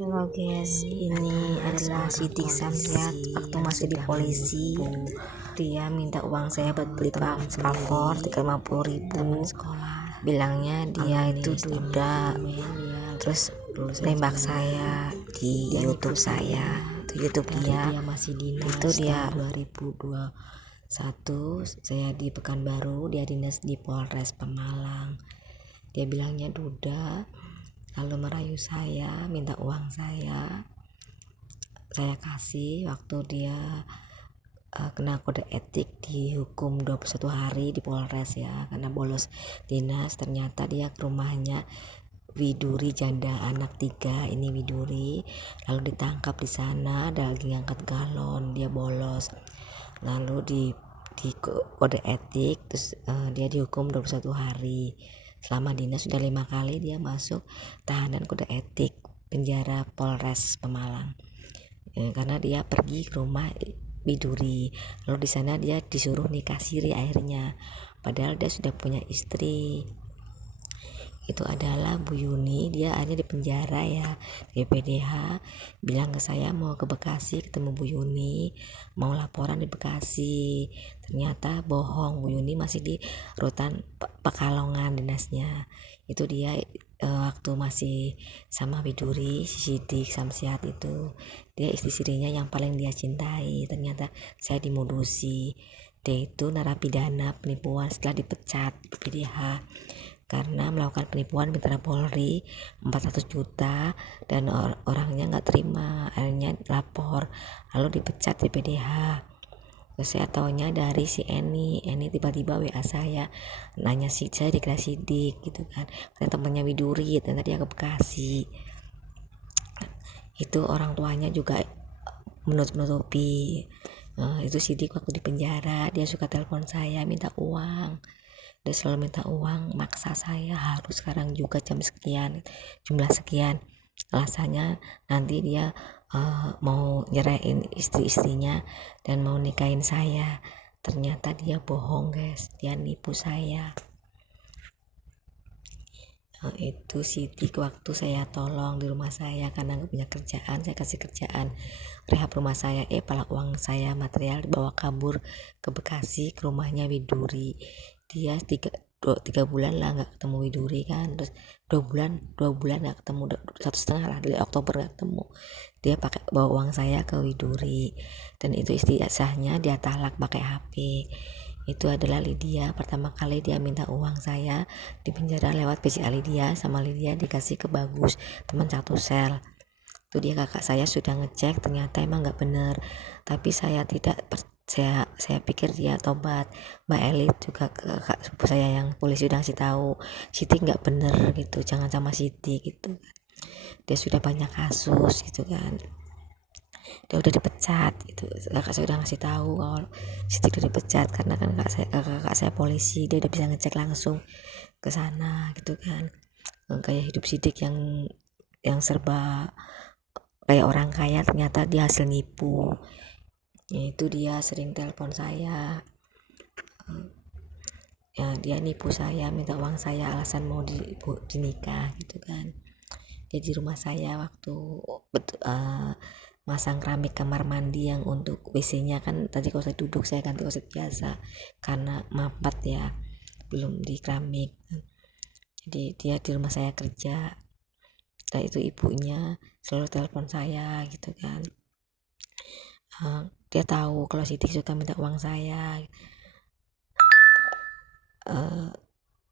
Halo guys, ini adalah Siti Samsiat waktu masih di polisi. Dia minta uang saya buat beli paspor 350.000. Bilangnya dia itu duda, terus tembak saya di YouTube saya. Itu YouTube dia masih dinas. Itu dia 2021 saya di Pekanbaru, dia dinas di Polres Pemalang. Dia bilangnya duda, lalu merayu saya, minta uang saya kasih. Waktu dia kena kode etik, dihukum 21 hari di Polres ya, karena bolos dinas. Ternyata dia ke rumahnya Widuri, janda anak 3, ini Widuri, lalu ditangkap di sana, ada lagi ngangkat galon, dia bolos, lalu di kode etik, terus dia dihukum 21 hari. Selama dinas sudah 5 kali dia masuk tahanan kode etik penjara Polres Pemalang, karena dia pergi ke rumah Widuri, lalu di sana dia disuruh nikah siri akhirnya, padahal dia sudah punya istri. Itu adalah Bu Yuni. Dia akhirnya di penjara ya, di PDH. Bilang ke saya mau ke Bekasi ketemu Bu Yuni, mau laporan di Bekasi. Ternyata bohong, Bu Yuni masih di rutan Pekalongan dinasnya. Itu dia waktu masih sama Widuri, Sidik Samsiat itu, dia istri sirinya yang paling dia cintai. Ternyata saya dimodusi. Dia itu narapidana penipuan setelah dipecat di PDH karena melakukan penipuan mitra Polri 400 juta dan orangnya nggak terima, akhirnya lapor, lalu dipecat di PDH. Terus saya taunya dari si Eni tiba-tiba WA saya, nanya saya dikira sidik gitu kan, katanya temannya Widuri, ternyata dia ke Bekasi. Itu orang tuanya juga menutupi. Itu sidik waktu di penjara, dia suka telepon saya minta uang. Dia selalu minta uang, maksa saya harus sekarang juga jam sekian, jumlah sekian. Alasannya nanti dia mau nyerahin istri-istrinya dan mau nikahin saya. Ternyata dia bohong guys, dia nipu saya. Itu Siti waktu saya tolong di rumah saya karena nggak punya kerjaan, saya kasih kerjaan rehab rumah saya, pala uang saya material dibawa kabur ke Bekasi ke rumahnya Widuri. Dia 3 bulan lah nggak ketemu Widuri kan, terus 2 bulan nggak ketemu, 1,5 lah, dari Oktober nggak ketemu. Dia pakai bawa uang saya ke Widuri, dan itu istri sahnya dia talak pakai HP. Itu adalah Lydia. Pertama kali dia minta uang saya di penjara lewat PCA Lydia, sama Lydia dikasih ke Bagus, teman satu sel. Itu dia kakak saya sudah ngecek, ternyata emang nggak bener, tapi saya tidak saya pikir dia tobat. Mbak Elit juga kakak saya yang polisi udah ngasih tahu, Siti nggak bener gitu, jangan sama Siti gitu, dia sudah banyak kasus gitu kan, dia udah dipecat gitu. Kakak saya udah ngasih tahu kalau Siti udah dipecat karena kan kakak saya polisi, dia udah bisa ngecek langsung ke sana gitu kan. Kayak hidup Sidik yang serba kayak orang kaya, ternyata dia hasil nipu. Itu dia sering telepon saya, ya dia nipu saya, minta uang saya alasan mau dinikah gitu kan. Dia di rumah saya waktu masang keramik kamar mandi yang untuk WC-nya kan, tadi kalau saya duduk saya ganti kloset biasa karena mampet ya, belum di keramik. Jadi dia di rumah saya kerja. Nah itu ibunya selalu telepon saya gitu kan. Dia tahu kalau Siti suka minta uang saya,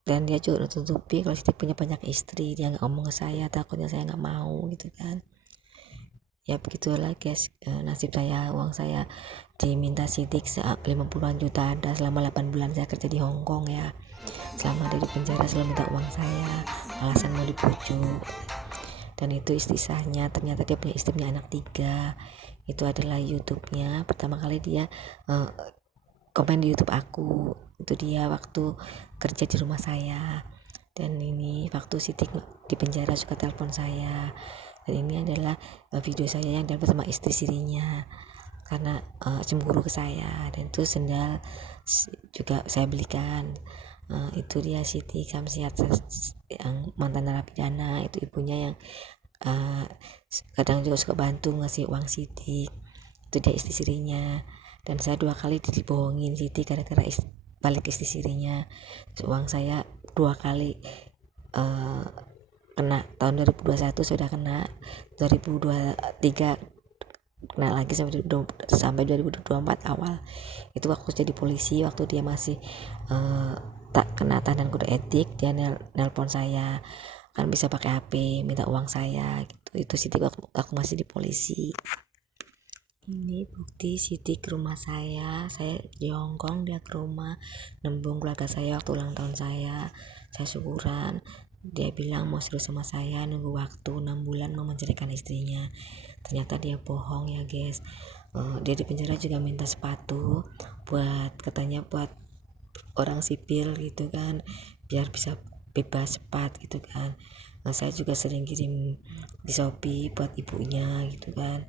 dan dia juga tutupi kalau Siti punya banyak istri, dia nggak ngomong ke saya, takutnya saya nggak mau gitu kan. Ya begitulah guys, nasib saya. Uang saya diminta Sidik 50-an juta ada selama 8 bulan saya kerja di Hong Kong ya. Selama dia di penjara selalu minta uang saya, alasan mau dibujuk. Dan itu istri sahnya, ternyata dia punya istri, punya anak 3. Itu adalah YouTube-nya. Pertama kali dia komen di YouTube aku, itu dia waktu kerja di rumah saya. Dan ini waktu Sidik di penjara suka telepon saya. Dan ini adalah video saya yang dapat sama istri sirinya karena cemburu ke saya. Dan itu sendal juga saya belikan. Itu dia Siti Samsiat yang mantan narapidana, itu ibunya yang uh, kadang juga suka bantu ngasih uang Siti, itu dia istri sirinya. Dan saya 2 kali dibohongin Siti gara-gara balik istri sirinya. Uang saya 2 kali kena. Tahun 2021 sudah kena, 2023 kena lagi sampai 2024 awal. Itu waktu jadi polisi, waktu dia masih tak kena tahanan kode etik, dia nelpon saya, kan bisa pakai HP, minta uang saya gitu. Itu Siti waktu aku masih di polisi. Ini bukti Siti ke rumah saya di Hongkong, dia ke rumah nembung keluarga saya waktu ulang tahun saya syukuran. Dia bilang mau serius sama saya, nunggu waktu 6 bulan mau menceraikan istrinya. Ternyata dia bohong ya guys. Dia di penjara juga minta sepatu katanya buat orang sipil gitu kan, biar bisa bebas cepat gitu kan. Saya juga sering kirim di Shopee buat ibunya gitu kan,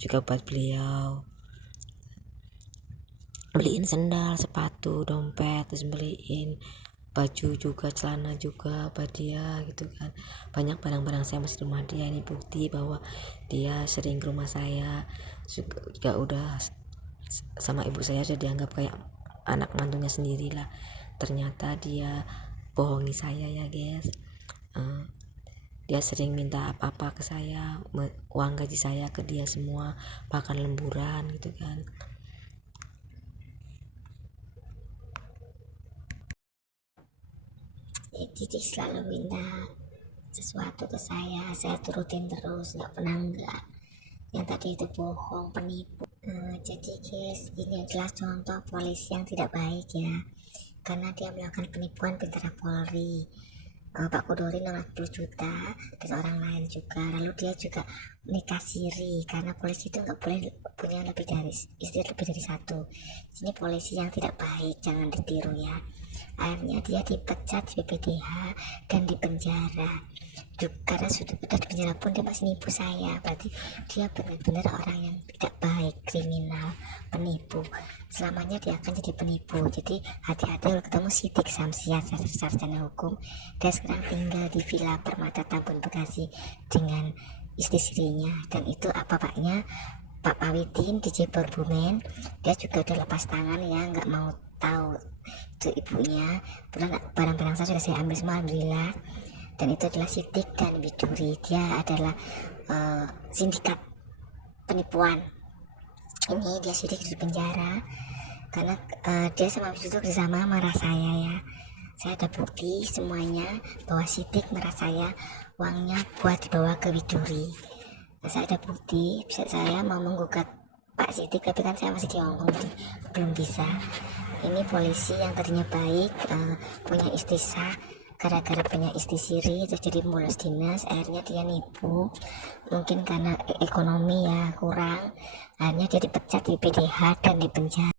juga buat beliau beliin sendal, sepatu, dompet, terus beliin baju juga, celana juga buat dia gitu kan. Banyak barang-barang saya masih di rumah dia. Ini bukti bahwa dia sering ke rumah saya, juga udah sama ibu saya sudah dianggap kayak anak mantunya sendiri lah. Ternyata dia bohongi saya ya guys. Dia sering minta apa-apa ke saya, uang gaji saya ke dia semua, bahkan lemburan gitu kan. Titik selalu minta sesuatu ke saya turutin terus, nggak pernah enggak. Yang tadi itu bohong, penipu. Jadi guys, ini adalah contoh polisi yang tidak baik ya, karena dia melakukan penipuan Bintara Polri. Pak Kudori 60 juta dan orang lain juga. Lalu dia juga nikah siri, karena polisi itu nggak boleh punya lebih dari istri lebih dari satu. Ini polisi yang tidak baik, jangan ditiru ya. Akhirnya dia dipecat di PPDH dan dipenjara. Karena sudah di penjara pun dia masih nipu saya, berarti dia benar-benar orang yang tidak baik, kriminal, penipu. Selamanya dia akan jadi penipu. Jadi hati-hati kalau ketemu Sidik Samsiat, sarjana hukum. Dia sekarang tinggal di Villa Permata Tambun Bekasi dengan istri istrinya, dan itu apa paknya Pak Pawidin di Jebor Bumen. Dia juga udah lepas tangan ya, nggak mau tahu itu ibunya. Barang-barang saya sudah saya ambil semua alhamdulillah. Dan itu adalah Sidik dan Widuri. Dia adalah sindikat penipuan. Ini dia Sidik di penjara karena dia sama Widuri bersama marah saya ya. Saya ada bukti semuanya bahwa Sidik marah saya, uangnya buat dibawa ke Widuri. Saya ada bukti, saya mau menggugat Pak Sidik, tapi kan saya masih di Hongkong, jadi belum bisa. Ini polisi yang tadinya baik, punya istri sah, gara-gara punya istri siri terus jadi bolos dinas, akhirnya dia nipu. Mungkin karena ekonomi ya kurang, akhirnya dia dipecat di PDH dan dipenjara.